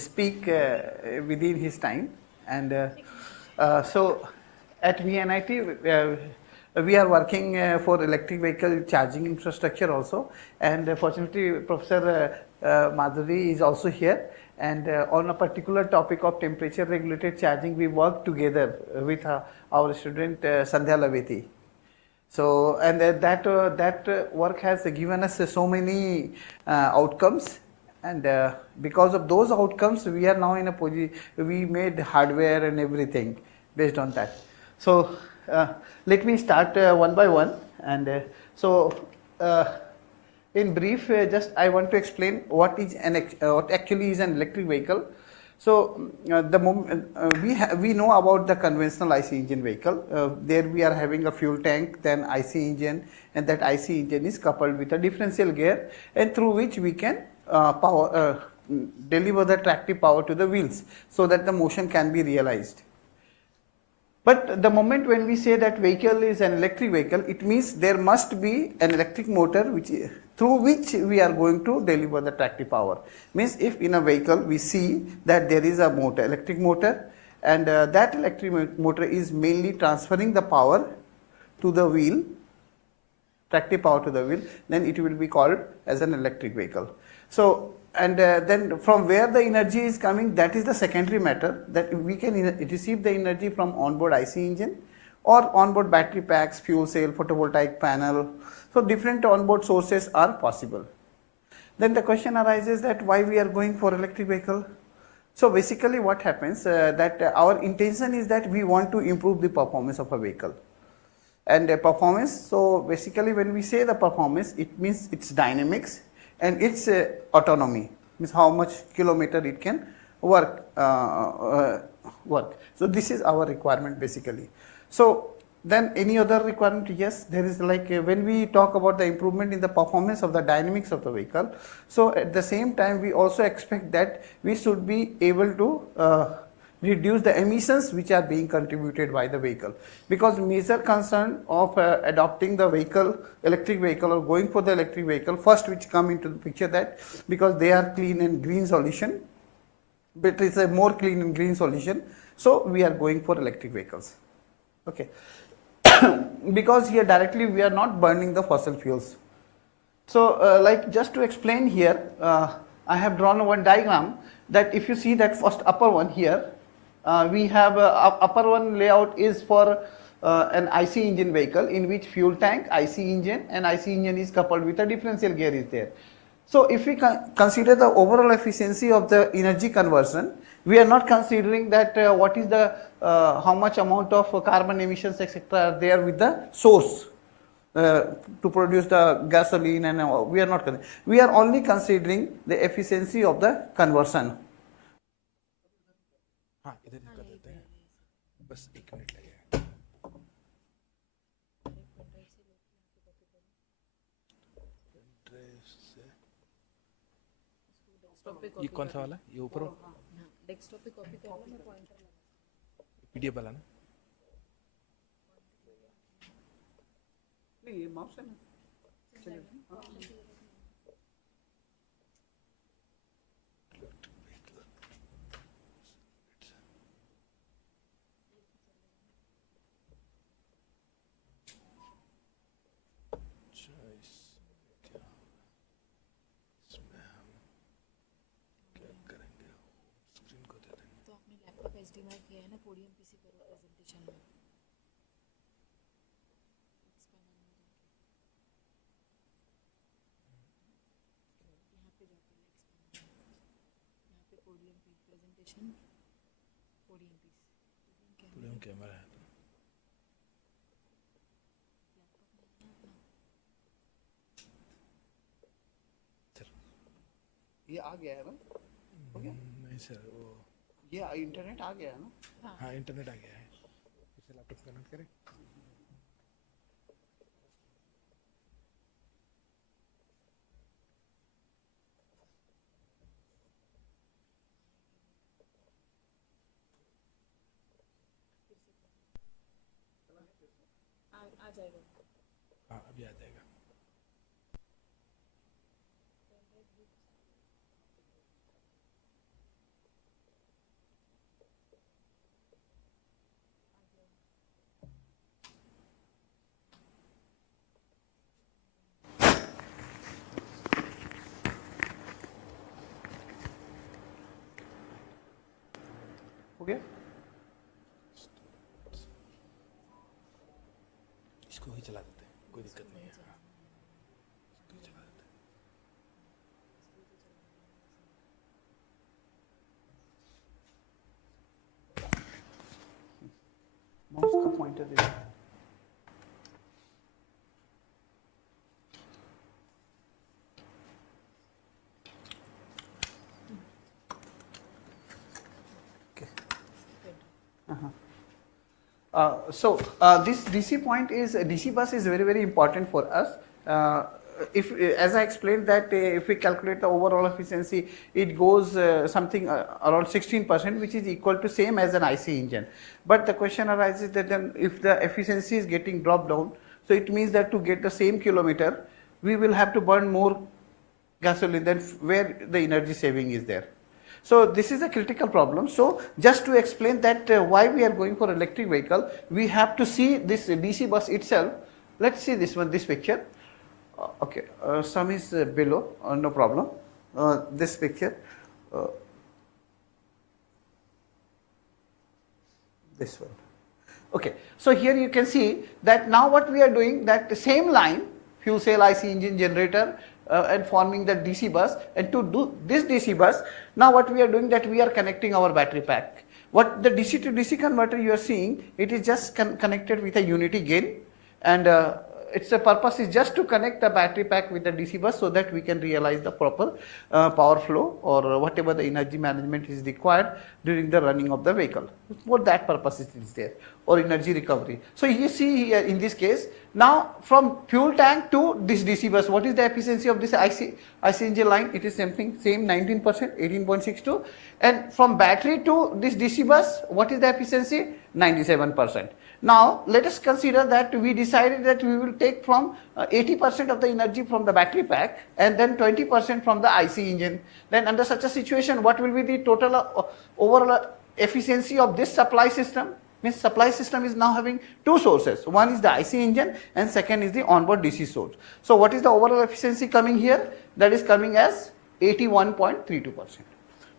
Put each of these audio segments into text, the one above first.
speak within his time. And so at VNIT, we are working for electric vehicle charging infrastructure also. And fortunately, Professor Madhuri is also here. And on a particular topic of temperature regulated charging, we work together with our student Sandhya Laveti. So, and that work has given us so many outcomes, and because of those outcomes, we are now in a position. We made hardware and everything based on that. So, let me start one by one, and in brief, just I want to explain what actually is an electric vehicle. So the moment we know about the conventional IC engine vehicle, there we are having a fuel tank, then IC engine, and that IC engine is coupled with a differential gear, and through which we can deliver the tractive power to the wheels, so that the motion can be realized. But the moment when we say that vehicle is an electric vehicle, it means there must be an electric motor through which we are going to deliver the tractive power. Means if in a vehicle we see that there is a motor, electric motor, and that electric motor is mainly transferring the power to the wheel, tractive power to the wheel, then it will be called as an electric vehicle. So, and then from where the energy is coming, that is the secondary matter, that we can receive the energy from onboard IC engine or onboard battery packs, fuel cell, photovoltaic panel. So different onboard sources are possible. Then the question arises that why we are going for electric vehicle. So basically what happens that our intention is that we want to improve the performance of a vehicle. And performance, so basically when we say the performance, it means its dynamics and its autonomy, means how much kilometer it can work. So this is our requirement basically. So then any other requirement? Yes, there is like when we talk about the improvement in the performance of the dynamics of the vehicle, so at the same time we also expect that we should be able to reduce the emissions which are being contributed by the vehicle, because major concern of adopting the vehicle, electric vehicle, or going for the electric vehicle, first which come into the picture, that because they are clean and green solution, but it's a more clean and green solution, so we are going for electric vehicles. Okay. Because here directly we are not burning the fossil fuels. So like just to explain here, I have drawn one diagram that if you see that first upper one here, we have upper one layout is for an IC engine vehicle in which fuel tank, IC engine, and IC engine is coupled with a differential gear is there. So if we consider the overall efficiency of the energy conversion, we are not considering that what is the how much amount of carbon emissions etc. are there with the source to produce the gasoline, and we are not. We are only considering the efficiency of the conversion. हाँ इधर कर देते हैं बस 1 minute लगेगा ये कौन सा वाला ये ऊपर डेस्कटॉप पे कॉपी कर लो मैं पॉइंटर पीडीएफ वाला ना नहीं ये माउस है ना चलिए किया है ना पोडियम पीसी करो प्रेजेंटेशन में यहाँ पे जाके यहाँ पे पोडियम पे presentation podium piece podium camera है ये आ गया है ना हो गया नहीं सर वो ये इंटरनेट आ गया है ना हाँ इंटरनेट आ गया है फिर से लैपटॉप कनेक्ट करें आ जाएगा हाँ अभी आ जाएगा हो गया? इसको ही चला देते हैं, कोई दिक्कत नहीं है. हाँ, इसको ही चला देते हैं. माउस का pointer they. This DC point is DC bus is very important for us. If as I explained that if we calculate the overall efficiency, it goes something around 16%, which is equal to same as an IC engine. But the question arises that then if the efficiency is getting dropped down, so it means that to get the same kilometer, we will have to burn more gasoline than where the energy saving is there. So this is a critical problem. So just to explain that why we are going for electric vehicle, we have to see this DC bus itself. Let's see this one, this picture. Okay, some is below, no problem. This picture, this one. Okay, so here you can see that now what we are doing, that the same line, fuel cell, IC engine, generator, and forming the DC bus, and to do this DC bus, now what we are doing, that we are connecting our battery pack. What the DC to DC converter you are seeing, it is just connected with a unity gain, and its purpose is just to connect the battery pack with the DC bus so that we can realize the proper power flow or whatever the energy management is required during the running of the vehicle. For that purpose it is there, or energy recovery. So you see here in this case, now from fuel tank to this DC bus, what is the efficiency of this IC engine line? It is same 19%, 18.62, and from battery to this DC bus, what is the efficiency? 97%. Now let us consider that we decided that we will take from 80% of the energy from the battery pack and then 20% from the IC engine. Then under such a situation, what will be the total overall efficiency of this supply system? Means supply system is now having two sources. One is the IC engine and second is the onboard DC source. So what is the overall efficiency coming here? That is coming as 81.32%.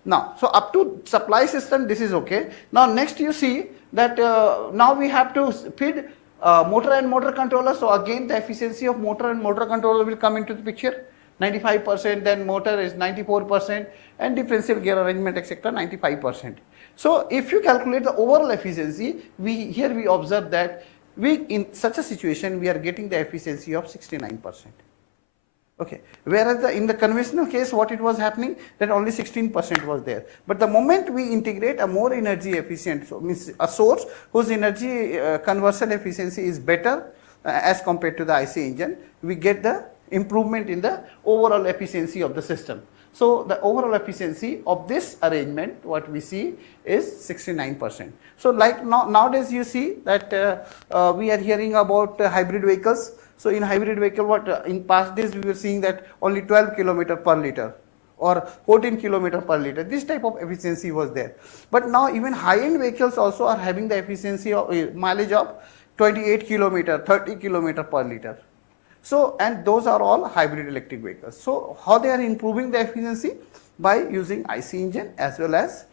Now, so up to supply system, this is okay. Now next you see that now we have to feed motor and motor controller. So again the efficiency of motor and motor controller will come into the picture. 95%, then motor is 94%, and differential gear arrangement etc. 95%. So if you calculate the overall efficiency, we observe that in such a situation we are getting the efficiency of 69%. Okay, whereas in the conventional case, what it was happening, that only 16% was there. But the moment we integrate a more energy efficient, so means a source whose energy conversion efficiency is better as compared to the IC engine, we get the improvement in the overall efficiency of the system. So the overall efficiency of this arrangement, what we see is 69%. So like nowadays you see that we are hearing about hybrid vehicles. So in hybrid vehicle, what in past days we were seeing that only 12 km per liter or 14 km per liter. This type of efficiency was there. But now even high-end vehicles also are having the efficiency of mileage of 28 km, 30 km per liter. So, and those are all hybrid electric vehicles. So how they are improving the efficiency? By using IC engine as well as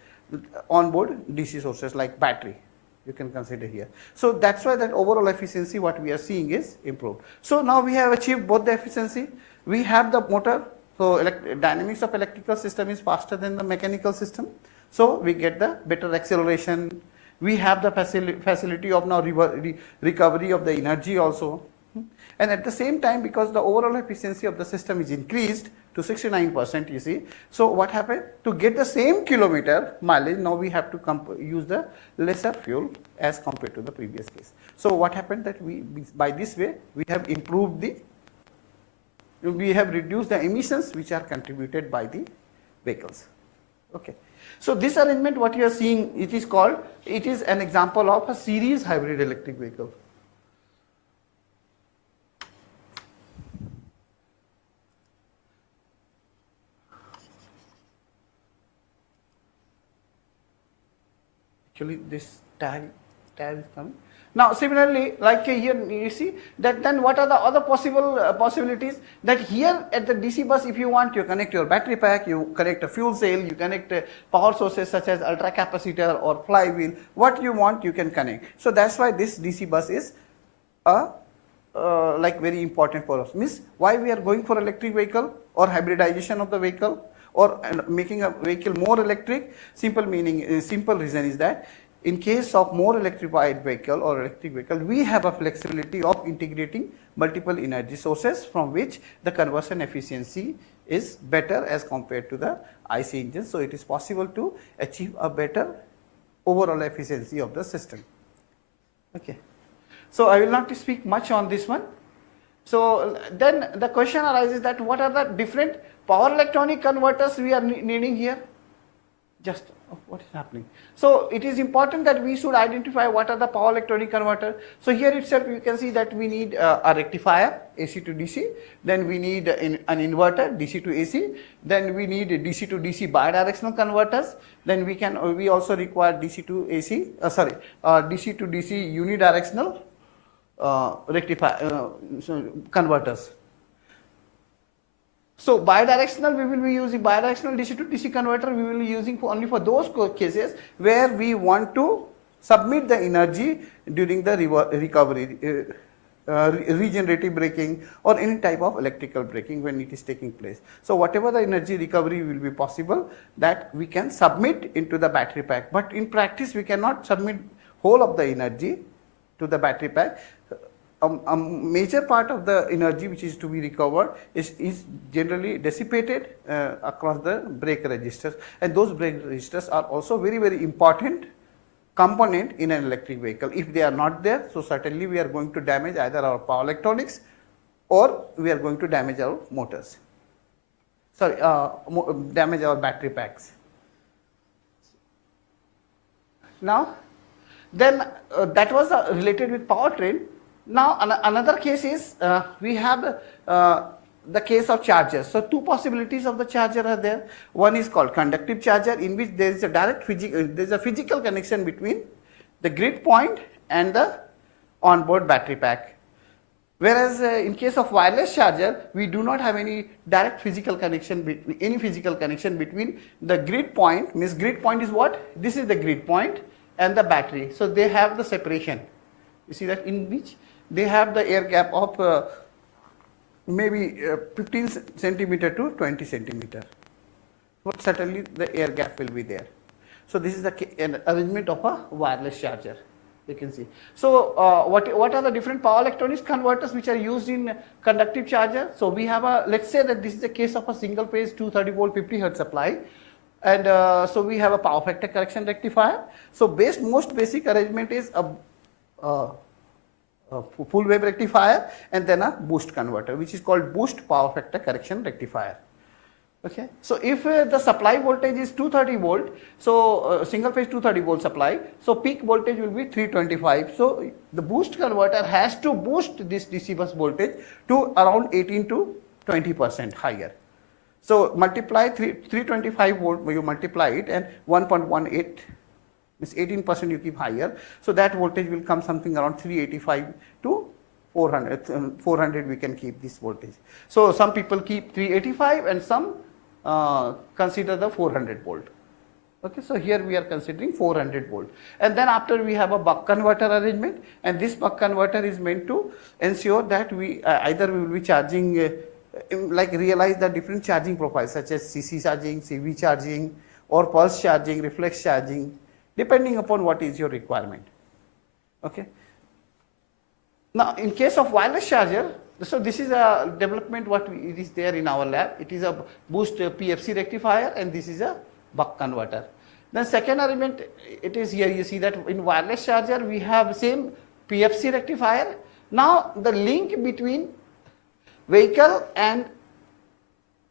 onboard DC sources like battery. You can consider here. So that's why that overall efficiency what we are seeing is improved. So now we have achieved both the efficiency. We have the motor. So dynamics of electrical system is faster than the mechanical system. So we get the better acceleration. We have the facility of now recovery of the energy also. And at the same time, because the overall efficiency of the system is increased to 69%, you see. So what happened? To get the same kilometer mileage, now we have to use the lesser fuel as compared to the previous case. So what happened that by this way, we have reduced the emissions which are contributed by the vehicles. Okay. So this arrangement, what you are seeing, it is an example of a series hybrid electric vehicle. Actually this tag is coming. Now similarly, like here you see that then what are the other possibilities, that here at the DC bus, if you want, you connect your battery pack, you connect a fuel cell, you connect power sources such as ultra capacitor or flywheel, what you want you can connect. So that's why this DC bus is a like very important for us. Means why we are going for electric vehicle or hybridization of the vehicle or making a vehicle more electric. Simple reason is that in case of more electrified vehicle or electric vehicle, we have a flexibility of integrating multiple energy sources from which the conversion efficiency is better as compared to the IC engine. So it is possible to achieve a better overall efficiency of the system. Okay. So I will not speak much on this one. So then the question arises that what are the different power electronic converters we are needing here? Just what is happening? So it is important that we should identify what are the power electronic converter. So here itself you can see that we need a rectifier AC to DC, then we need an inverter DC to AC, then we need DC to DC bidirectional converters, then we also require DC to AC, DC to DC unidirectional converters. So bidirectional, we will be using bidirectional DC to DC converter, we will be using only for those cases where we want to submit the energy during the recovery, regenerative braking or any type of electrical braking when it is taking place. So whatever the energy recovery will be possible, that we can submit into the battery pack, but in practice we cannot submit whole of the energy to the battery pack. A major part of the energy which is to be recovered is generally dissipated across the brake registers, and those brake registers are also very important component in an electric vehicle. If they are not there, so certainly we are going to damage either our power electronics or we are going to damage our motors. Damage our battery packs. Now then that was related with powertrain. Now another case is we have the case of chargers. So two possibilities of the charger are there. One is called conductive charger, in which there is a physical connection between the grid point and the onboard battery pack. Whereas in case of wireless charger, we do not have any direct physical connection between the grid point. Means grid point is what? This is the grid point and the battery. So they have the separation. You see that, in which they have the air gap of maybe 15 centimeter to 20 centimeter. But certainly the air gap will be there. So this is an arrangement of a wireless charger. You can see. So what are the different power electronics converters which are used in conductive charger? So we have let's say that this is a case of a single phase 230 volt 50 hertz supply. And so we have a power factor correction rectifier. So most basic arrangement is a full wave rectifier and then a boost converter, which is called boost power factor correction rectifier. Okay. So if the supply voltage is 230 volt, so single phase 230 volt supply, so peak voltage will be 325. So the boost converter has to boost this DC bus voltage to around 18 to 20% higher. So multiply 325 volt, you multiply it, and 1.18 means 18% you keep higher. So that voltage will come something around 385 to 400 we can keep this voltage. So some people keep 385 and some consider the 400 volt. Okay, so here we are considering 400 volt. And then after we have a buck converter arrangement, and this buck converter is meant to ensure that we either we will be charging realize the different charging profiles such as CC charging, CV charging, or pulse charging, reflex charging, depending upon what is your requirement. Okay. Now in case of wireless charger, so this is a development it is there in our lab. It is a boost PFC rectifier and this is a buck converter. Then second arrangement, it is here, you see that in wireless charger we have same PFC rectifier. Now the link between vehicle and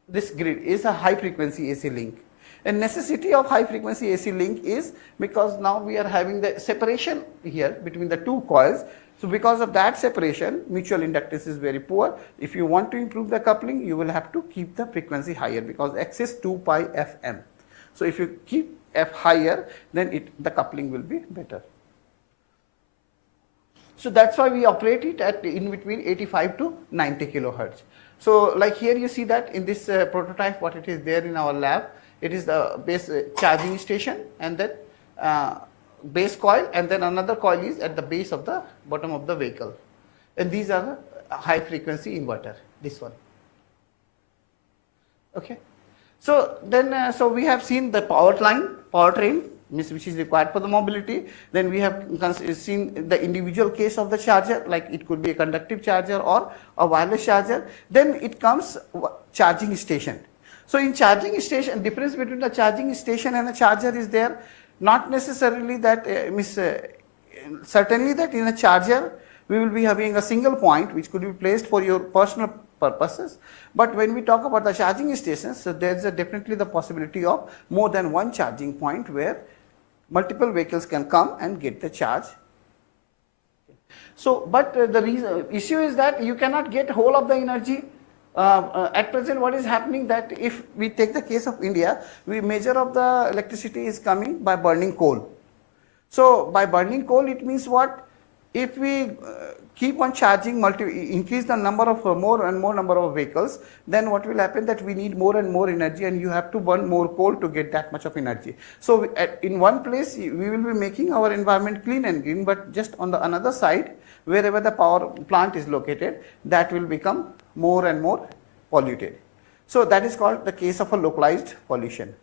this grid is a high frequency AC link. And necessity of high frequency AC link is because now we are having the separation here between the two coils. So because of that separation, mutual inductance is very poor. If you want to improve the coupling, you will have to keep the frequency higher because X is 2 pi Fm. So if you keep F higher, then the coupling will be better. So that's why we operate it at in between 85 to 90 kilohertz. So like here you see that in this prototype what it is there in our lab, it is the base charging station and then base coil, and then another coil is at the base of the bottom of the vehicle. And these are the high frequency inverter, this one. Okay. So then so we have seen the powertrain which is required for the mobility. Then we have seen the individual case of the charger, like it could be a conductive charger or a wireless charger. Then it comes charging station. So in charging station, difference between the charging station and a charger is there. Not necessarily that certainly that in a charger we will be having a single point which could be placed for your personal purposes. But when we talk about the charging stations, so there is definitely the possibility of more than one charging point where multiple vehicles can come and get the charge. So, but the issue is that you cannot get whole of the energy. At present, what is happening that if we take the case of India, we measure of the electricity is coming by burning coal. So, by burning coal, it means what? If we keep on charging, increase the number of more and more number of vehicles, then what will happen that we need more and more energy, and you have to burn more coal to get that much of energy. So in one place we will be making our environment clean and green, but just on the another side, wherever the power plant is located, that will become more and more polluted. So that is called the case of a localized pollution.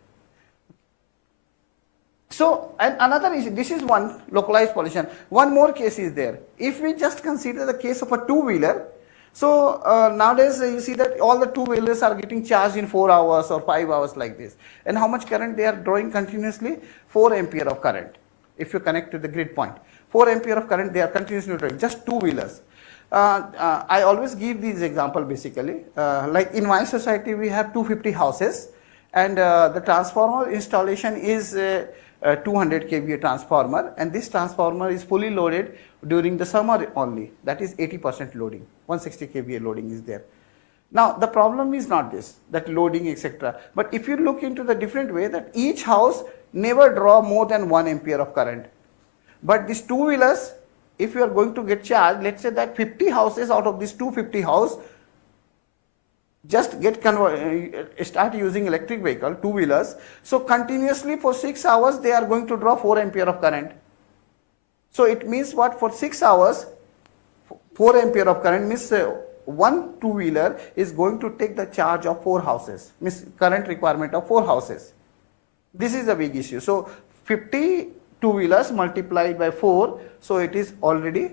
So, and another issue, this is one localized pollution. One more case is there. If we just consider the case of a two-wheeler, so nowadays you see that all the two-wheelers are getting charged in 4 hours or 5 hours like this. And how much current they are drawing continuously? 4 ampere of current. If you connect to the grid point, 4 ampere of current they are continuously drawing, just two-wheelers. I always give these example basically. Like in my society we have 250 houses, and the transformer installation is 200 kVA transformer, and this transformer is fully loaded during the summer only, that is 80% loading, 160 kVA loading is there. Now the problem is not this, that loading etc. But if you look into the different way, that each house never draw more than 1 ampere of current. But these two-wheelers, if you are going to get charged, let's say that 50 houses out of these 250 house just get start using electric vehicle, two-wheelers. So continuously for 6 hours they are going to draw 4 ampere of current. So it means what? For 6 hours 4 ampere of current means one two-wheeler is going to take the charge of 4 houses, means current requirement of 4 houses. This is a big issue. So 50 two-wheelers multiplied by 4, so it is already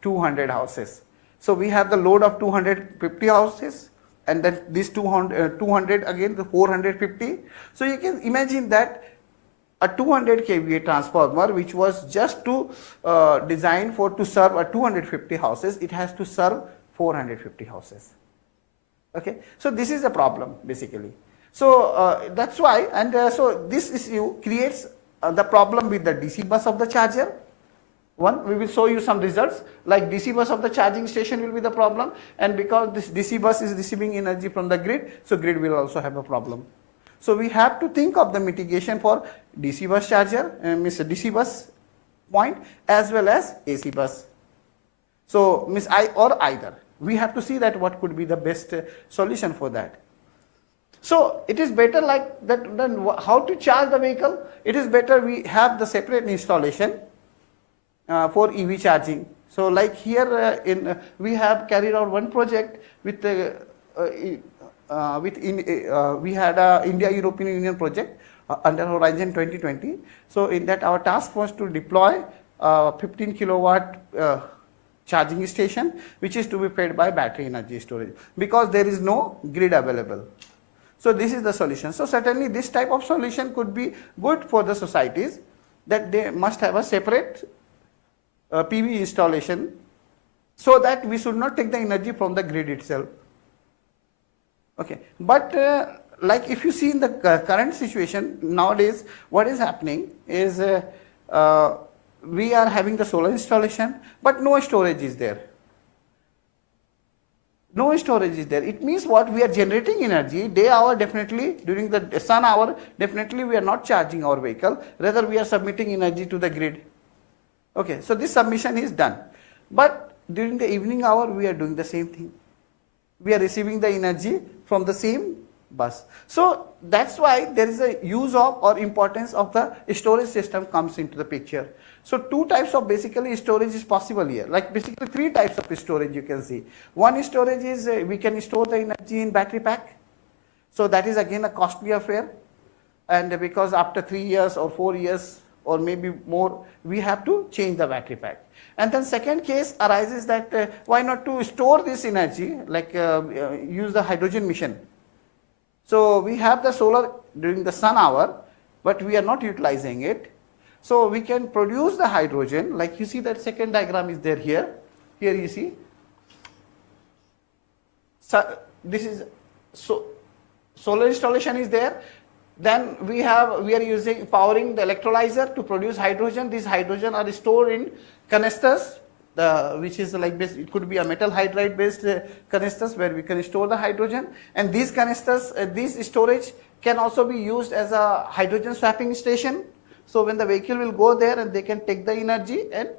200 houses. So we have the load of 250 houses, and then this 200 again the 450. So you can imagine that a 200 kVA transformer, which was just to designed for to serve a 250 houses, it has to serve 450 houses. Okay, so this is a problem basically. So that's why, and so this issue creates the problem with the DC bus of the charger. One, we will show you some results, like DC bus of the charging station will be the problem, and because this DC bus is receiving energy from the grid, so grid will also have a problem. So we have to think of the mitigation for DC bus charger, means DC bus point, as well as AC bus. So means either. We have to see that what could be the best solution for that. So it is better like that, then how to charge the vehicle? It is better we have the separate installation for EV charging. So like here we have carried out one project with we had a India-European Union project under Horizon 2020. So in that our task was to deploy 15 kilowatt charging station, which is to be fed by battery energy storage, because there is no grid available. So this is the solution. So certainly this type of solution could be good for the societies, that they must have a separate PV installation, so that we should not take the energy from the grid itself. Okay, but like if you see in the current situation nowadays, what is happening is we are having the solar installation, but no storage is there. No storage is there. It means what? We are generating energy day hour, definitely during the sun hour, definitely we are not charging our vehicle, rather we are submitting energy to the grid. Okay, so this submission is done. But during the evening hour, we are doing the same thing. We are receiving the energy from the same bus. So that's why there is a use of or importance of the storage system comes into the picture. So two types of basically storage is possible here. Like basically three types of storage you can see. One storage is we can store the energy in battery pack. So that is again a costly affair. And because after 3 years or 4 years or maybe more, we have to change the battery pack. And then second case arises that why not to store this energy, like use the hydrogen mission. So we have the solar during the sun hour, but we are not utilizing it. So we can produce the hydrogen, like you see that second diagram is there here. Here you see. So this is solar installation is there. Then we are using powering the electrolyzer to produce hydrogen. These hydrogen are stored in canisters, which is like it could be a metal hydride based canisters where we can store the hydrogen. And these canisters, these storage can also be used as a hydrogen swapping station. So when the vehicle will go there and they can take the energy and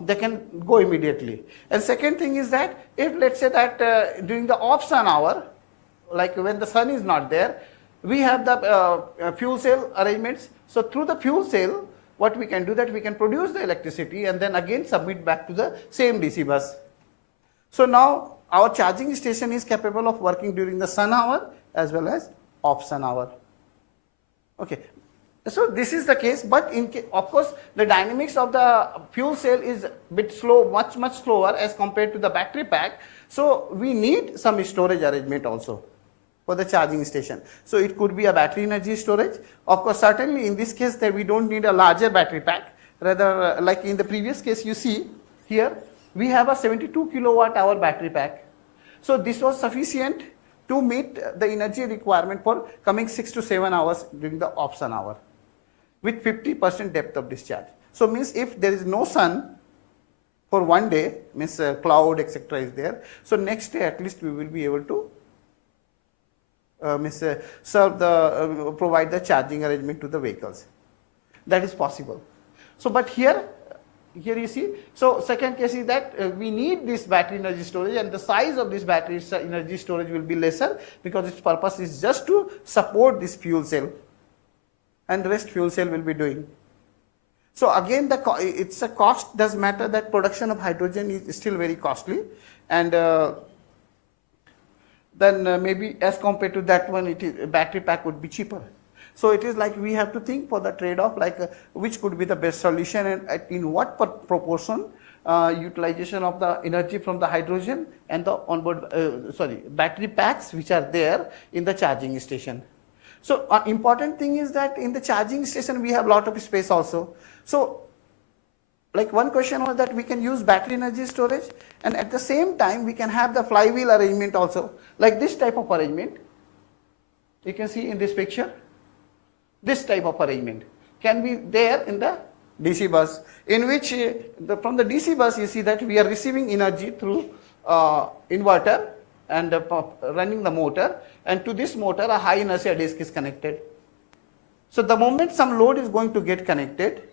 they can go immediately. And second thing is that if let's say that during the off sun hour, like when the sun is not there, we have the fuel cell arrangements. So through the fuel cell, what we can do that we can produce the electricity and then again submit back to the same DC bus. So now our charging station is capable of working during the sun hour as well as off sun hour. Okay. So this is the case, but of course the dynamics of the fuel cell is a bit slow, much slower as compared to the battery pack. So we need some storage arrangement also for the charging station. So it could be a battery energy storage. Of course, certainly in this case that we don't need a larger battery pack. Rather, like in the previous case you see here, we have a 72 kilowatt hour battery pack. So this was sufficient to meet the energy requirement for coming 6 to 7 hours during the off sun hour with 50% depth of discharge. So means if there is no sun for one day, means cloud etc. is there, so next day at least we will be able to provide the charging arrangement to the vehicles. That is possible. So but here you see, so second case is that we need this battery energy storage, and the size of this battery energy storage will be lesser because its purpose is just to support this fuel cell, and the rest fuel cell will be doing. So again it's a cost does matter, that production of hydrogen is still very costly, and then maybe as compared to that one, battery pack would be cheaper. So it is like we have to think for the trade-off, like which could be the best solution and in what proportion utilization of the energy from the hydrogen and the onboard battery packs which are there in the charging station. So important thing is that in the charging station we have lot of space also. So like one question was that we can use battery energy storage, and at the same time we can have the flywheel arrangement also, like this type of arrangement. You can see in this picture, this type of arrangement can be there in the DC bus, in which from the DC bus you see that we are receiving energy through inverter and running the motor, and to this motor a high inertia disk is connected. So the moment some load is going to get connected,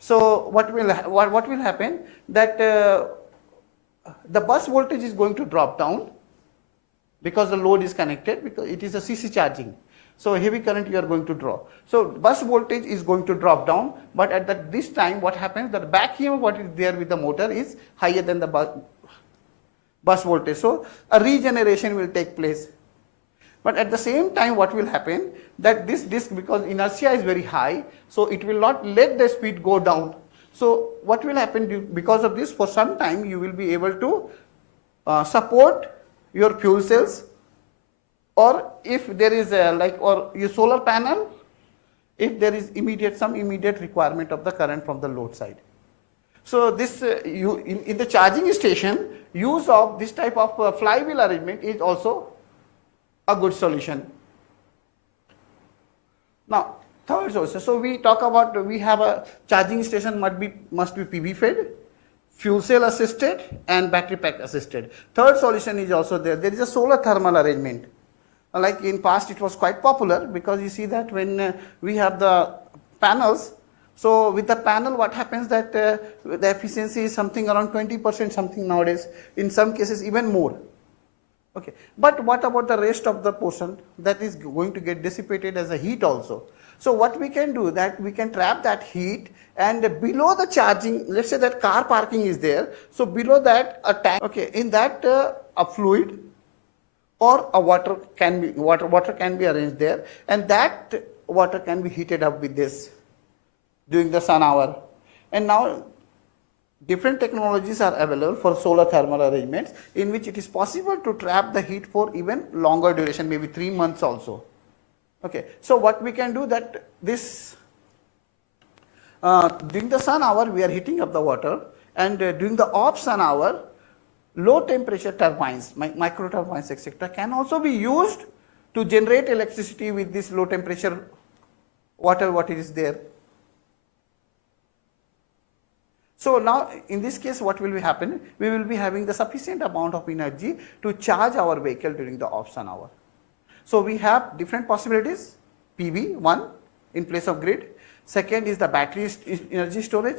so what will happen that the bus voltage is going to drop down because the load is connected, because it is a CC charging. So heavy current you are going to draw. So bus voltage is going to drop down, but at this time what happens, that back EMF what is there with the motor is higher than the bus voltage. So a regeneration will take place. But at the same time what will happen, that this disk, because inertia is very high, so it will not let the speed go down. So what will happen, because of this, for some time you will be able to support your fuel cells, or if there is or your solar panel, if there is some immediate requirement of the current from the load side. So this in the charging station, use of this type of flywheel arrangement is also a good solution. Now third source, so we talk about, we have a charging station must be PV fed, fuel cell assisted and battery pack assisted. Third solution is also there. There is a solar thermal arrangement. Like in past it was quite popular, because you see that when we have the panels, So with the panel, what happens that the efficiency is something around 20%, something nowadays, in some cases even more. Okay, but what about the rest of the portion that is going to get dissipated as a heat also? So what we can do, that we can trap that heat, and below the charging, let's say that car parking is there, so below that a tank, okay, in that a fluid or a water can be arranged there, and that water can be heated up with this during the sun hour. And now different technologies are available for solar thermal arrangements, in which it is possible to trap the heat for even longer duration, maybe 3 months also. Okay, so what we can do, that this during the sun hour we are heating up the water, and during the off sun hour, low temperature turbines, micro turbines, etc., can also be used to generate electricity with this low temperature water what is there. So now in this case what will be happening? We will be having the sufficient amount of energy to charge our vehicle during the off sun hour. So we have different possibilities. PV, one, in place of grid. Second is the battery energy storage.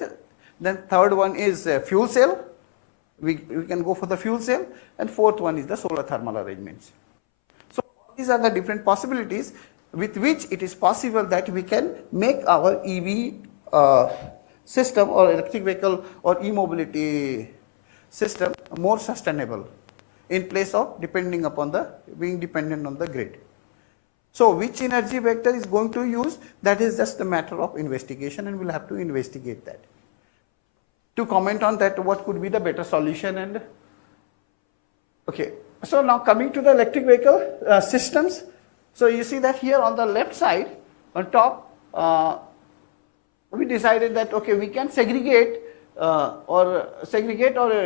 Then third one is fuel cell. We can go for the fuel cell. And fourth one is the solar thermal arrangements. So these are the different possibilities with which it is possible that we can make our EV system or electric vehicle or e-mobility system more sustainable, in place of being dependent on the grid. So which energy vector is going to use, that is just a matter of investigation, and we'll have to investigate that. To comment on that, what could be the better solution? And okay, so now coming to the electric vehicle systems. So you see that here on the left side, on top, we decided that okay, we can segregate or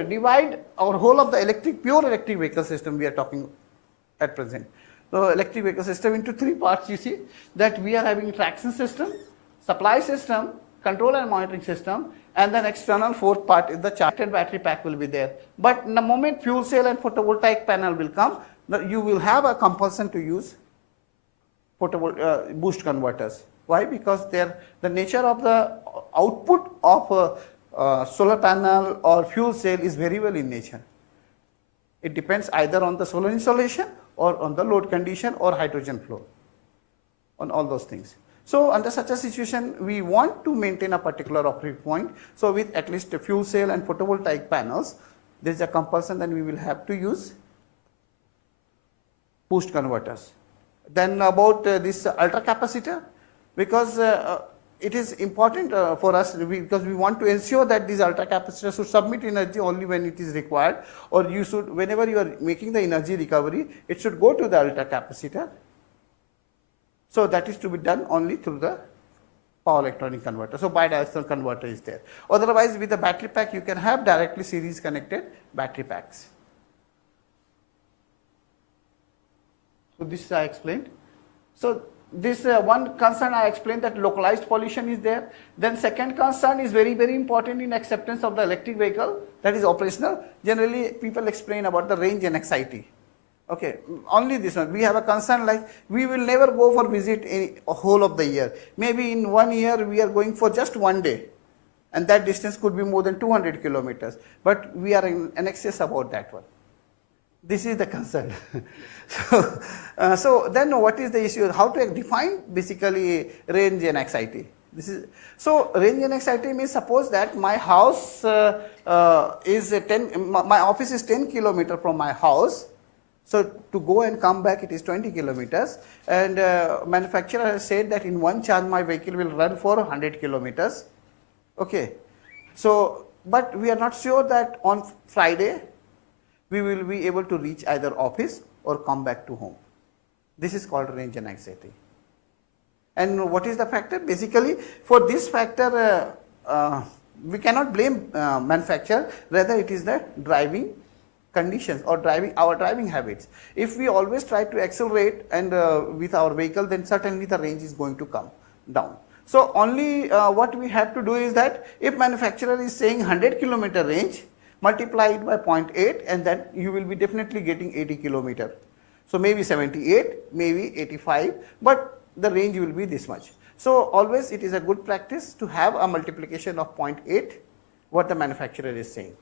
divide our whole of the pure electric vehicle system we are talking at present. So electric vehicle system into 3 parts. You see that we are having traction system, supply system, control and monitoring system, and then external fourth part is the charge and battery pack will be there. But the moment fuel cell and photovoltaic panel will come, you will have a compulsion to use boost converters. Why? Because the nature of the output of solar panel or fuel cell is variable in nature. It depends either on the solar installation or on the load condition or hydrogen flow, on all those things. So under such a situation, we want to maintain a particular operating point. So with at least a fuel cell and photovoltaic panels, there is a compulsion that we will have to use boost converters. Then about this ultra capacitor, because it is important for us, because we want to ensure that these ultra capacitors should submit energy only when it is required, or you should, whenever you are making the energy recovery, it should go to the ultra capacitor. So that is to be done only through the power electronic converter. So bidirectional converter is there. Otherwise with the battery pack you can have directly series connected battery packs. So this I explained. So this one concern I explained, that localized pollution is there. Then second concern is very, very important in acceptance of the electric vehicle, that is operational. Generally people explain about the range and anxiety. Okay, only this one. We have a concern like we will never go for visit a whole of the year. Maybe in 1 year we are going for just 1 day, and that distance could be more than 200 kilometers. But we are in excess about that one. This is the concern. So then what is the issue? How to define basically range and anxiety? So range and anxiety means, suppose that my house my office is 10 kilometers from my house. So to go and come back it is 20 kilometers, and manufacturer has said that in one charge my vehicle will run for 100 kilometers. Okay. So, but we are not sure that on Friday we will be able to reach either office or come back to home. This is called range and anxiety. And what is the factor? Basically for this factor we cannot blame manufacturer, rather it is the driving conditions or our driving habits. If we always try to accelerate and with our vehicle, then certainly the range is going to come down. So only what we have to do is that if manufacturer is saying 100 kilometer range, multiply it by 0.8, and then you will be definitely getting 80 kilometer. So maybe 78, maybe 85, but the range will be this much. So always it is a good practice to have a multiplication of 0.8 what the manufacturer is saying.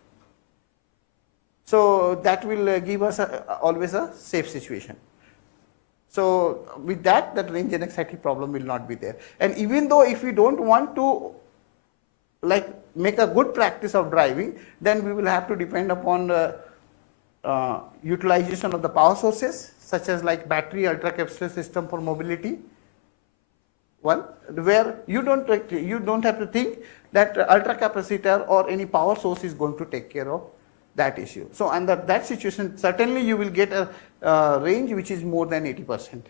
So that will give us always a safe situation. So with that, that range and anxiety problem will not be there. And even though if we don't want to like make a good practice of driving, then we will have to depend upon utilization of the power sources, such as like battery ultracapacitor system for mobility. One, where you don't have to think that ultracapacitor or any power source is going to take care of that issue. So under that situation, certainly you will get a range which is more than 80%.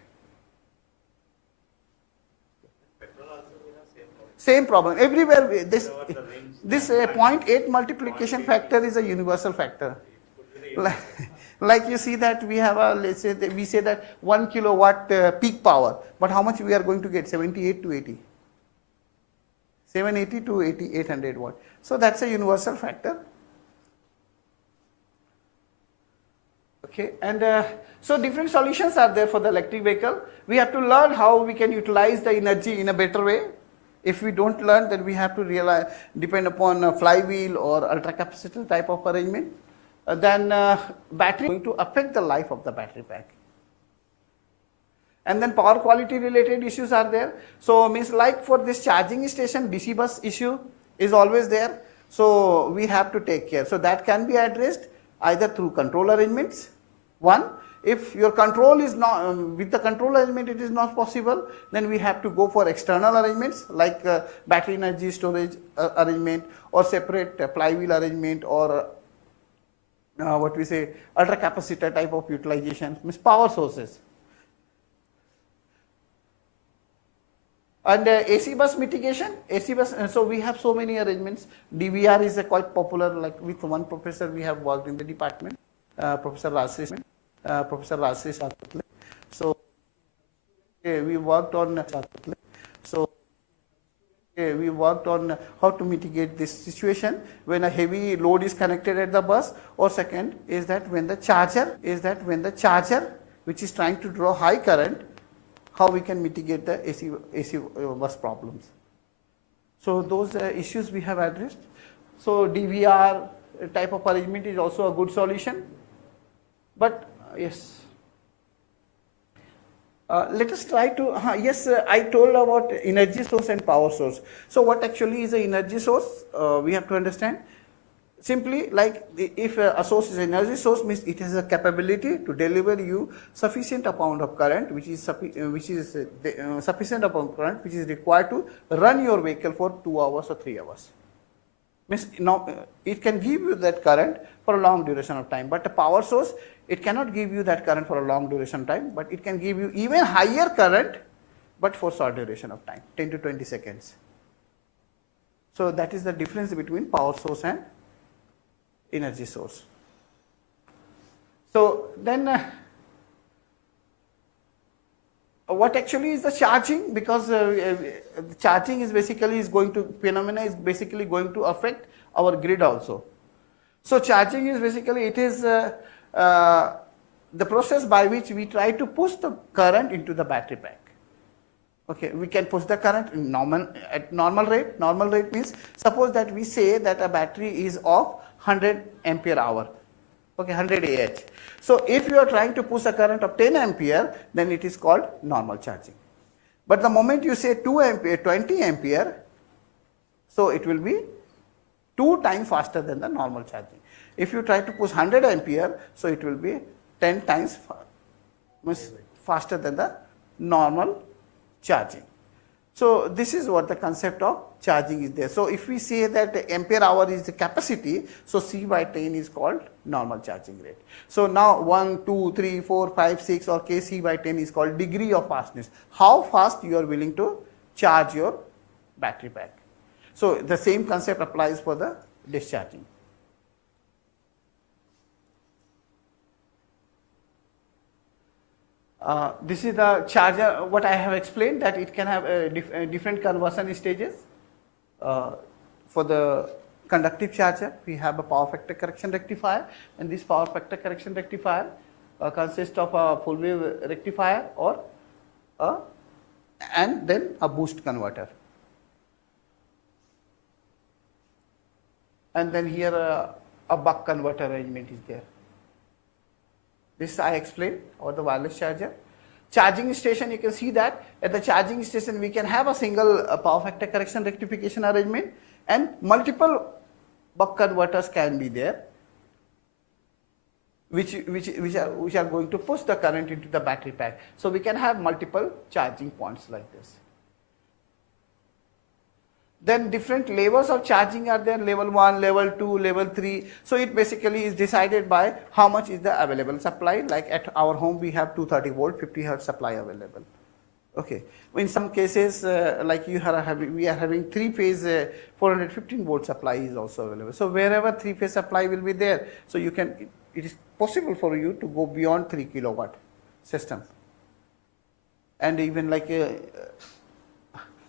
Same problem everywhere. This 0.8 multiplication factor is a universal factor. Like you see that we have a, let's say that we say that 1 kilowatt peak power, but how much we are going to get? 78 to 80. 780 to 80, 800 watt. So that's a universal factor. Okay, and so different solutions are there for the electric vehicle. We have to learn how we can utilize the energy in a better way. If we don't learn, then we have to depend upon a flywheel or ultracapacitor type of arrangement. Then battery is going to affect the life of the battery pack. And then power quality related issues are there. So means like for this charging station, DC bus issue is always there. So we have to take care. So that can be addressed either through control arrangements. One, if your control is not, with the control arrangement it is not possible, then we have to go for external arrangements like battery energy storage arrangement or separate flywheel arrangement or what we say ultracapacitor type of utilization, means power sources. And AC bus mitigation, AC bus, so we have so many arrangements. DVR is quite popular, like with one professor we have worked in the department, Professor Rajshree. So we worked on we worked on how to mitigate this situation when a heavy load is connected at the bus, or second is that when the charger which is trying to draw high current, how we can mitigate the AC bus problems. So those issues we have addressed. So DVR type of arrangement is also a good solution. But yes, let us try to, yes, I told about energy source and power source. So what actually is an energy source? We have to understand. Simply like if a source is an energy source, means it has a capability to deliver you sufficient amount of current, which is sufficient amount of current which is required to run your vehicle for 2 hours or 3 hours. Means now it can give you that current for a long duration of time, but a power source, it cannot give you that current for a long duration of time, but it can give you even higher current but for short duration of time, 10 to 20 seconds. So that is the difference between power source and energy source. So then what actually is the charging? Because charging is basically phenomena is basically going to affect our grid also. So charging is basically, it is the process by which we try to push the current into the battery pack. Okay, we can push the current at normal rate. Normal rate means, suppose that we say that a battery is of 100 ampere hour, okay, 100 Ah. So if you are trying to push a current of 10 ampere, then it is called normal charging. But the moment you say 2 ampere, 20 ampere, so it will be 2 times faster than the normal charging. If you try to push 100 ampere, so it will be 10 times faster than the normal charging. So this is what the concept of charging is there. So if we say that ampere hour is the capacity, so C by 10 is called normal charging rate. So now 1, 2, 3, 4, 5, 6 or Kc by 10 is called degree of fastness. How fast you are willing to charge your battery pack. So the same concept applies for the discharging. This is the charger, what I have explained, that it can have different conversion stages. For the conductive charger, we have a power factor correction rectifier, and this power factor correction rectifier consists of a full wave rectifier or a and then a boost converter. And then here a buck converter arrangement is there. This I explained about the wireless charger. Charging station, you can see that at the charging station we can have a single power factor correction rectification arrangement, and multiple buck converters can be there, which are going to push the current into the battery pack. So we can have multiple charging points like this. Then different levels of charging are there, level 1, level 2, level 3. So it basically is decided by how much is the available supply. Like at our home we have 230 volt 50 hertz supply available. Okay. In some cases like we are having 3-phase 415 volt supply is also available. So wherever 3-phase supply will be there, so you can, it is possible for you to go beyond 3 kilowatt system. And even like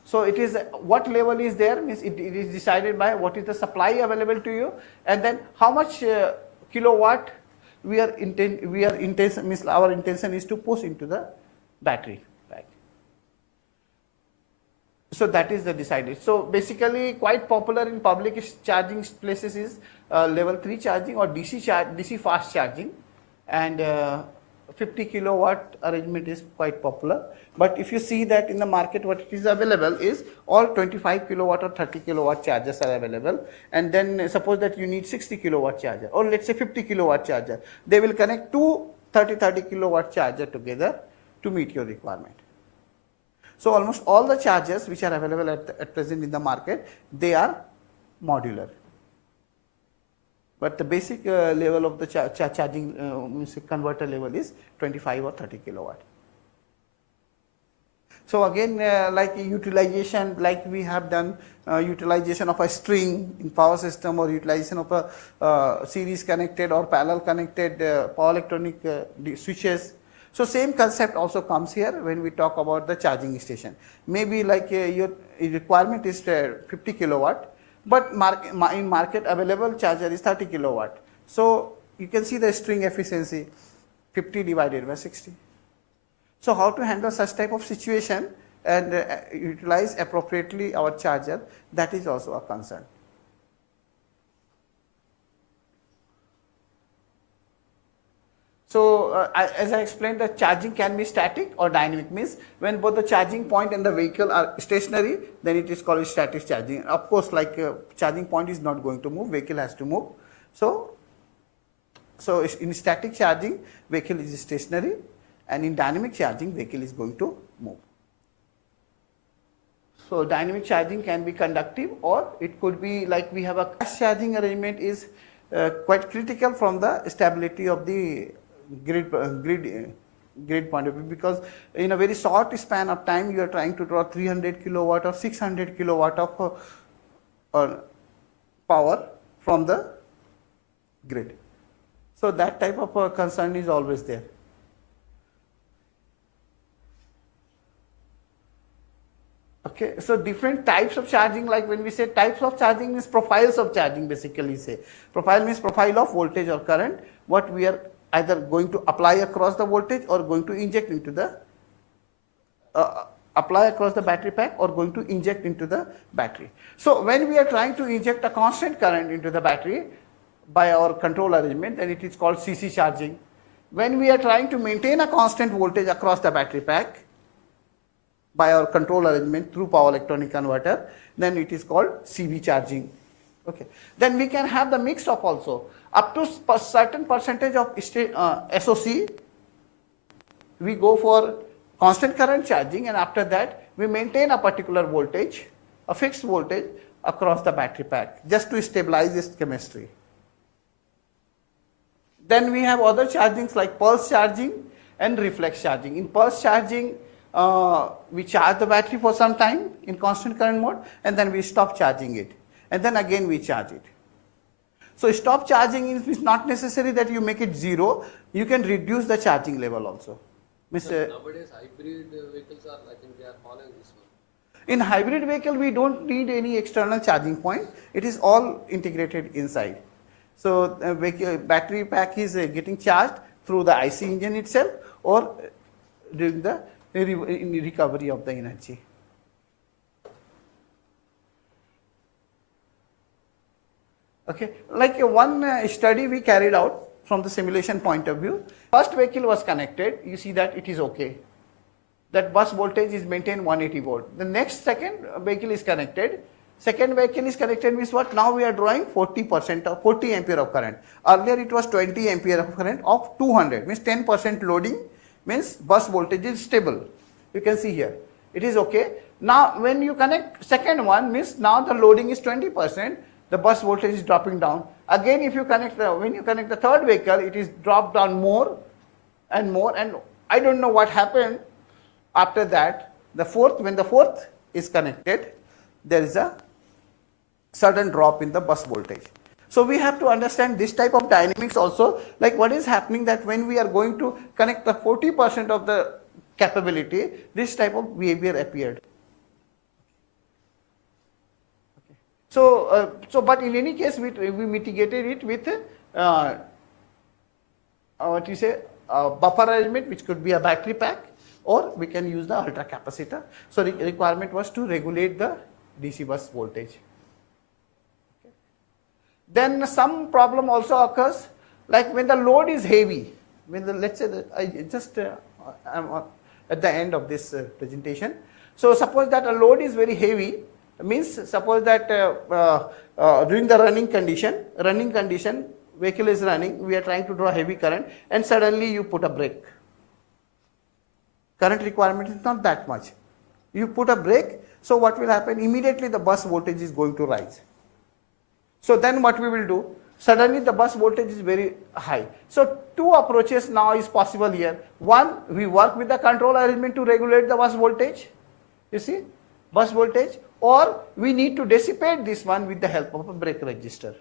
so it is what level is there, means it is decided by what is the supply available to you, and then how much kilowatt our intention is to push into the battery, right? So that is the decided. So basically quite popular in public charging places is level 3 charging or DC fast charging, and 50 kilowatt arrangement is quite popular. But if you see that in the market what is available is all 25 kilowatt or 30 kilowatt chargers are available, and then suppose that you need 60 kilowatt charger or let's say 50 kilowatt charger, they will connect two 30 kilowatt charger together to meet your requirement. So almost all the chargers which are available at present in the market, they are modular. But the basic level of the charging converter level is 25 or 30 kilowatt. So again, like utilization, like we have done utilization of a string in power system, or utilization of a series connected or parallel connected power electronic switches. So same concept also comes here when we talk about the charging station. Maybe like your requirement is 50 kilowatt, but in market available charger is 30 kilowatt. So you can see the string efficiency 50 divided by 60. So how to handle such type of situation and utilize appropriately our charger, that is also a concern. So as I explained, the charging can be static or dynamic, means when both the charging point and the vehicle are stationary, then it is called static charging. Of course, like charging point is not going to move, vehicle has to move. So in static charging, vehicle is stationary, and in dynamic charging, vehicle is going to move. So dynamic charging can be conductive, or it could be like we have a fast charging arrangement is quite critical from the stability of the grid point of view, because in a very short span of time you are trying to draw 300 kilowatt or 600 kilowatt of power from the grid. So that type of concern is always there. Okay, so different types of charging, like when we say types of charging means profiles of charging, basically say. Profile means profile of voltage or current, what we are either going to apply across the voltage or going to inject into the, apply across the battery pack or going to inject into the battery. So when we are trying to inject a constant current into the battery by our control arrangement, then it is called CC charging. When we are trying to maintain a constant voltage across the battery pack by our control arrangement through power electronic converter, then it is called CV charging. Okay. Then we can have the mix of also. Up to a certain percentage of SOC, we go for constant current charging, and after that we maintain a particular voltage, a fixed voltage across the battery pack, just to stabilize its chemistry. Then we have other chargings like pulse charging and reflex charging. In pulse charging, we charge the battery for some time in constant current mode, and then we stop charging it, and then again we charge it. So stop charging is not necessary that you make it zero, you can reduce the charging level also. Nowadays hybrid vehicles are, I think they are following this one. In hybrid vehicle we don't need any external charging point, it is all integrated inside. So battery pack is getting charged through the IC engine itself or during the in recovery of the energy. Okay, like one study we carried out from the simulation point of view. First vehicle was connected, you see that it is okay. That bus voltage is maintained 180 volt. The next second vehicle is connected. Second vehicle is connected means what? Now we are drawing 40% of 40 ampere of current. Earlier it was 20 ampere of current of 200, means 10% loading, means bus voltage is stable. You can see here, it is okay. Now when you connect second one, means now the loading is 20%, the bus voltage is dropping down. Again if you connect when you connect the third vehicle, it is dropped down more, and I don't know what happened after that. When the fourth is connected, there is a sudden drop in the bus voltage. So we have to understand this type of dynamics also, like what is happening that when we are going to connect the 40% of the capability, this type of behavior appeared. Okay. So but in any case we mitigated it with buffer arrangement, which could be a battery pack, or we can use the ultra capacitor. So the requirement was to regulate the DC bus voltage. Okay. Then some problem also occurs, like when the load is heavy. Let's say that I just I'm at the end of this presentation. So suppose that a load is very heavy, means suppose that during the running condition, vehicle is running, we are trying to draw heavy current, and suddenly you put a brake. Current requirement is not that much. You put a brake, so what will happen? Immediately the bus voltage is going to rise. So then what we will do? Suddenly the bus voltage is very high. So two approaches now is possible here. One, we work with the control arrangement to regulate the bus voltage, you see, bus voltage, or we need to dissipate this one with the help of a brake resistor.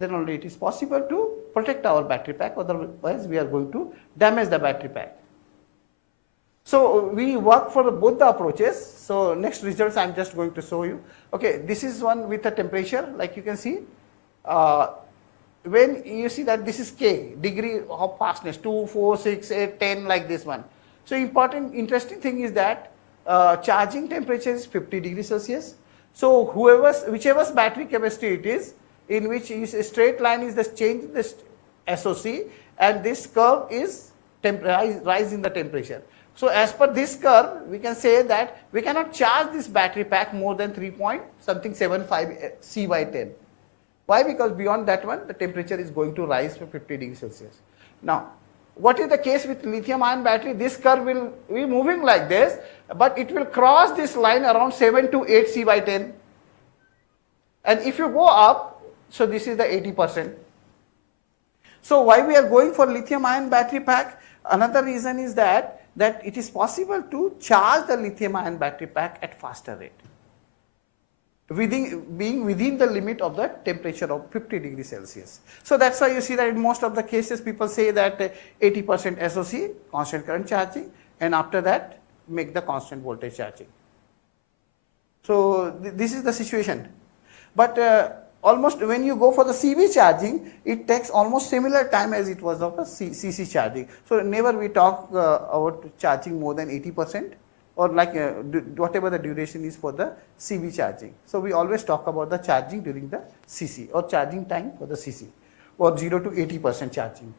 Then only it is possible to protect our battery pack, otherwise we are going to damage the battery pack. So we work for both the approaches. So next results I am just going to show you. Okay, this is one with a temperature, like you can see. When you see that this is K, degree of fastness, 2, 4, 6, 8, 10, like this one. So interesting thing is that charging temperature is 50 degrees Celsius. So whichever battery capacity it is, in which is a straight line is the change in the SOC, and this curve is rise in the temperature. So as per this curve, we can say that we cannot charge this battery pack more than 3.75 C by 10. Why? Because beyond that one, the temperature is going to rise to 50 degrees Celsius. Now, what is the case with lithium ion battery? This curve will be moving like this, but it will cross this line around 7 to 8 C by 10. And if you go up, so this is the 80%. So why we are going for lithium ion battery pack? Another reason is that it is possible to charge the lithium ion battery pack at faster rate, being within the limit of the temperature of 50 degrees Celsius. So that's why you see that in most of the cases people say that 80% SOC, constant current charging, and after that make the constant voltage charging. So this is the situation. But almost when you go for the CV charging, it takes almost similar time as it was of a CC charging. So never we talk about charging more than 80%, or like whatever the duration is for the CV charging. So we always talk about the charging during the CC, or charging time for the CC, or 0 to 80% charging.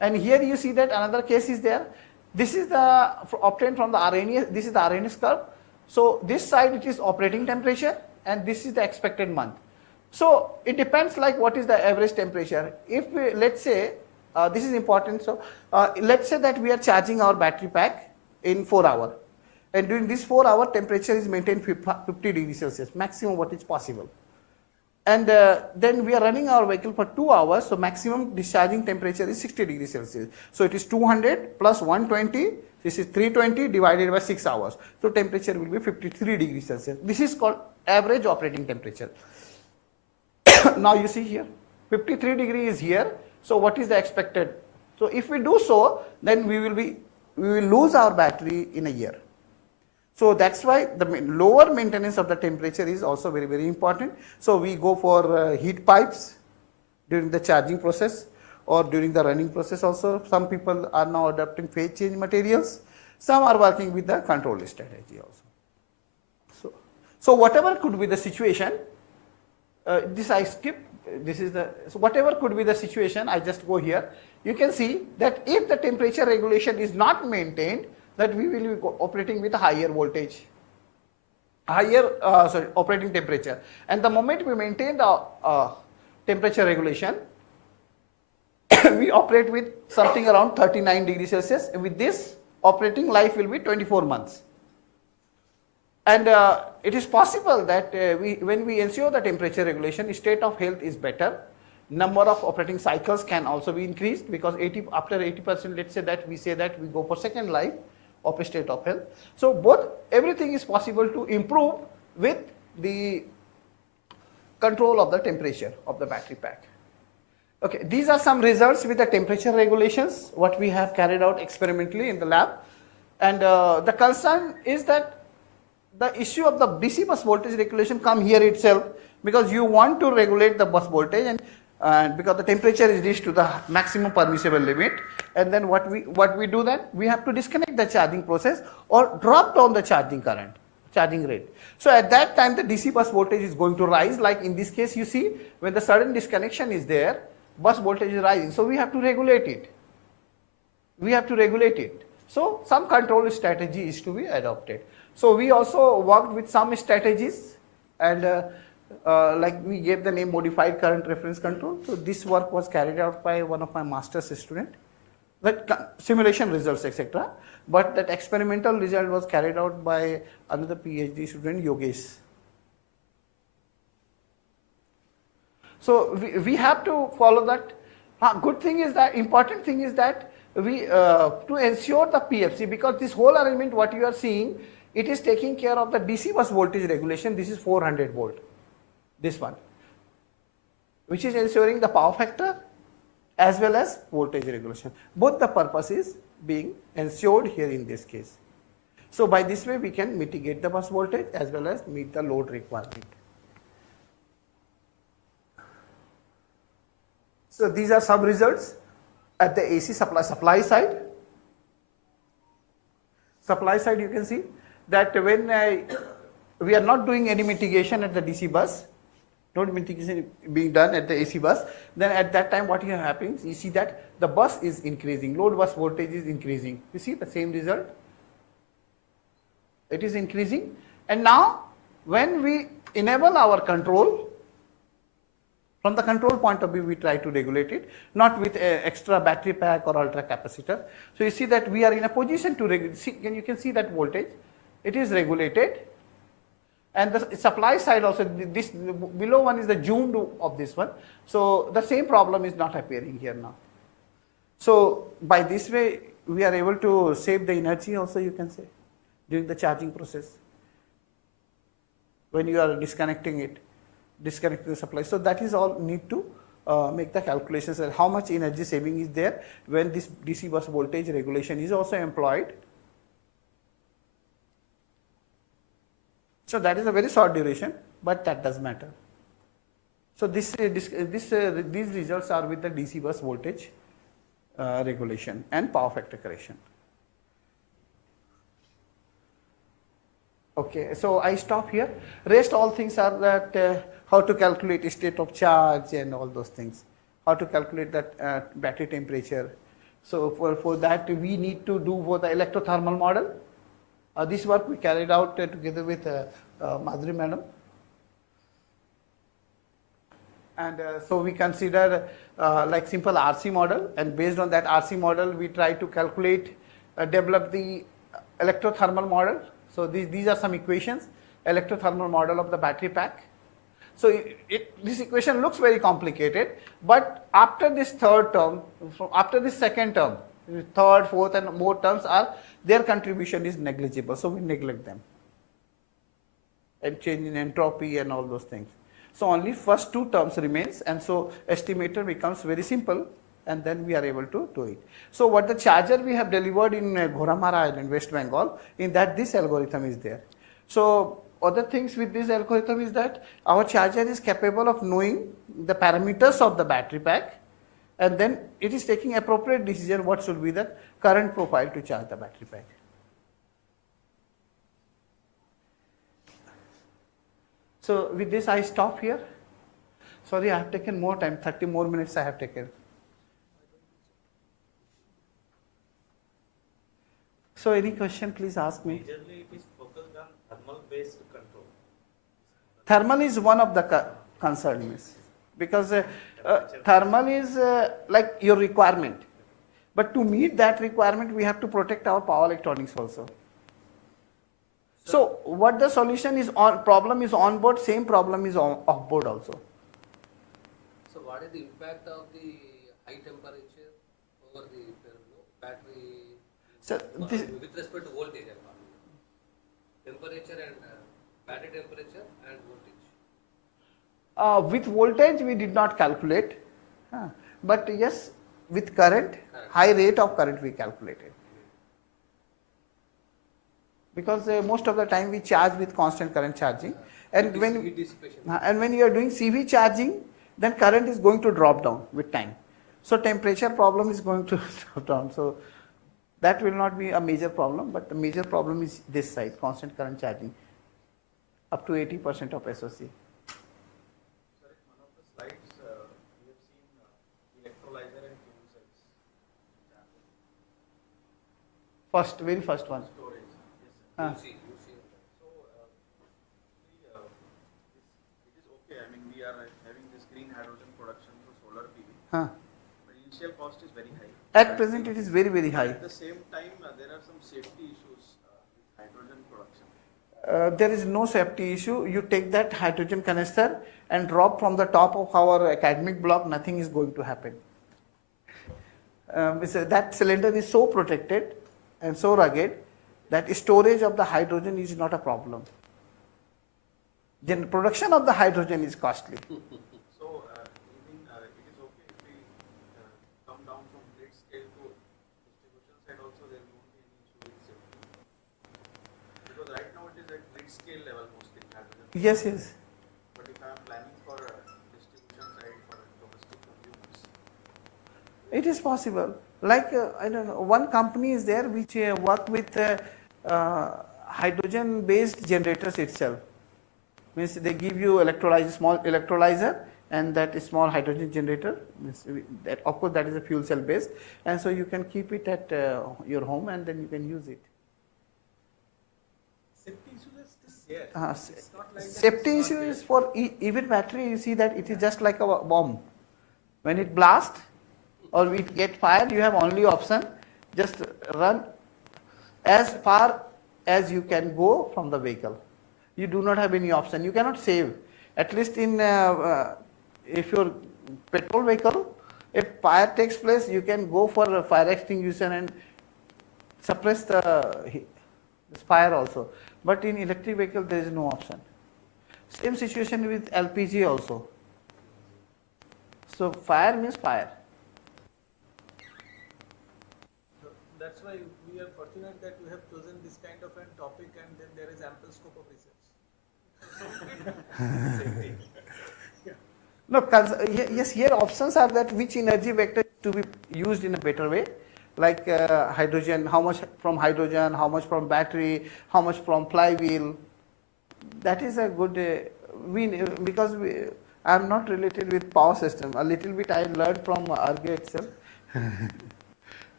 And here you see that another case is there. This is the obtained from the RNS. This is the RNS curve. So this side it is operating temperature, and this is the expected month. So it depends like what is the average temperature. If we, let's say, this is important. So let's say that we are charging our battery pack in 4 hours. And during this 4 hour, temperature is maintained 50 degrees Celsius, maximum what is possible. And then we are running our vehicle for 2 hours, so maximum discharging temperature is 60 degrees Celsius. So it is 200 plus 120, this is 320 divided by 6 hours. So temperature will be 53 degrees Celsius. This is called average operating temperature. Now you see here, 53 degrees is here. So what is the expected? So if we do so, then we will lose our battery in a year. So that's why the lower maintenance of the temperature is also very, very important. So we go for heat pipes during the charging process, or during the running process also. Some people are now adopting phase change materials. Some are working with the control strategy also. So whatever could be the situation, this I skip, this is the, so whatever could be the situation, I just go here. You can see that if the temperature regulation is not maintained, that we will be operating with a higher voltage, higher operating temperature. And the moment we maintain the temperature regulation, we operate with something around 39 degrees Celsius. With this, operating life will be 24 months. And it is possible that when we ensure the temperature regulation, state of health is better. Number of operating cycles can also be increased, because after 80%, let's say that we go for second life of a state of health. So everything is possible to improve with the control of the temperature of the battery pack. Okay, these are some results with the temperature regulations, what we have carried out experimentally in the lab. And the concern is that the issue of the DC bus voltage regulation come here itself, because you want to regulate the bus voltage, and because the temperature is reached to the maximum permissible limit, and then what we do then, we have to disconnect the charging process or drop down the charging rate. So at that time the DC bus voltage is going to rise, like in this case you see when the sudden disconnection is there, bus voltage is rising, so we have to regulate it. So some control strategy is to be adopted. So we also worked with some strategies, and like we gave the name modified current reference control. So this work was carried out by one of my master's student, that simulation results etc. But that experimental result was carried out by another PhD student, Yogesh. So we have to follow that. Important thing is that we to ensure the PFC, because this whole arrangement what you are seeing, it is taking care of the DC bus voltage regulation. This is 400 volt, this one, which is ensuring the power factor as well as voltage regulation. Both the purpose is being ensured here in this case. So by this way we can mitigate the bus voltage as well as meet the load requirement. So these are some results at the AC supply side. Supply side, you can see that when we are not doing any mitigation at the DC bus, no mitigation being done at the AC bus, then at that time what happens, you see that the bus is increasing, load bus voltage is increasing. You see the same result, it is increasing. And now when we enable our control, from the control point of view, we try to regulate it, not with extra battery pack or ultra capacitor. So you see that we are in a position to regulate, you can see that voltage, it is regulated. And the supply side also, this below one is the zoomed of this one. So the same problem is not appearing here now. So by this way, we are able to save the energy also, you can say, during the charging process, when you are disconnecting the supply. So that is all need to make the calculations and how much energy saving is there when this DC bus voltage regulation is also employed. So that is a very short duration, but that does matter. So these results are with the DC bus voltage regulation and power factor correction. Okay, so I stop here. Rest all things are that how to calculate state of charge and all those things, how to calculate that battery temperature. So for that we need to do for the electrothermal model. This work we carried out together with Madhuri madam. And so we consider like simple RC model, and based on that RC model we try to calculate, develop the electrothermal model. So these are some equations, electrothermal model of the battery pack. So this equation looks very complicated, but after this third term, after this second term, third, fourth and more terms are, their contribution is negligible, so we neglect them. And change in entropy and all those things. So only first two terms remains, and so estimator becomes very simple, and then we are able to do it. So what the charger we have delivered in Ghoramara Island, West Bengal, in that this algorithm is there. So other things with this algorithm is that our charger is capable of knowing the parameters of the battery pack, and then it is taking appropriate decision what should be the current profile to charge the battery pack. So with this I stop here. Sorry, I have taken more time, 30 more minutes I have taken. So any question, please ask me. Majorly it is focused on thermal based control. Thermal is one of the concerns because thermal is like your requirement. But to meet that requirement, we have to protect our power electronics also. So what the solution is on, problem is on board, same problem is on off board also. So what is the impact of the high temperature over the battery? So this, with respect to voltage, I'm talking. Temperature and battery temperature and voltage. with voltage we did not calculate, but yes, with current, high rate of current we calculated. Because most of the time we charge with constant current charging, and Heat dissipation. when you are doing CV charging, then current is going to drop down with time. So temperature problem is going to drop down. So that will not be a major problem, but the major problem is this side, constant current charging, up to 80% of SOC. Sir, in one of the slides, we have seen electrolyzer and fuel cells. First, very first one. Storage. Ah. Yes, sir. You see. So, it is okay. I mean, we are having this green hydrogen production through solar PV, Huh. but initial cost is very high. At present it is very, very high. At the same time, there are some safety issues with hydrogen production. There is no safety issue. You take that hydrogen canister and drop from the top of our academic block, nothing is going to happen. That cylinder is so protected and so rugged that storage of the hydrogen is not a problem. Then production of the hydrogen is costly. So, even it is okay if we come down from grid scale to distribution side also, there won't be any issue with safety. Because right now it is at grid scale level mostly hydrogen. Yes, yes. But if I am planning for distribution side for domestic consumers, It is possible. Like, I don't know, one company is there which work with hydrogen-based generators itself. Means they give you small electrolyzer and that small hydrogen generator. That, of course, that is a fuel cell based, and so you can keep it at your home and then you can use it. safety issues is still there. It's not like that Safety it's issue not is there. for even battery. You see that it is just like a bomb. When it blasts or it get fire, you have only option just run as far as you can go from the vehicle. You do not have any option. You cannot save. At least in if your petrol vehicle, if fire takes place, you can go for a fire extinguisher and suppress the fire also. But in electric vehicle, there is no option. Same situation with LPG also. So fire means fire. That's why we are fortunate that you have chosen this kind of a topic, and then there is ample scope of research. Safety. No, yes, here options are that which energy vector to be used in a better way, like hydrogen, how much from hydrogen, how much from battery, how much from flywheel. That is a good, because I am not related with power system. A little bit I learned from Arghya itself.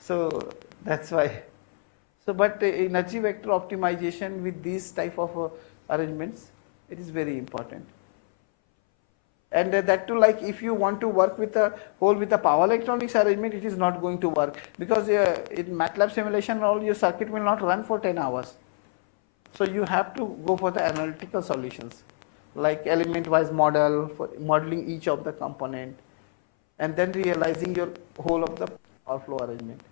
So that's why. So, but energy vector optimization with these type of arrangements, it is very important. And that too, like if you want to work with a power electronics arrangement, it is not going to work, because in MATLAB simulation all your circuit will not run for 10 hours. So you have to go for the analytical solutions, like element wise model, for modeling each of the component, and then realizing your whole of the power flow arrangement.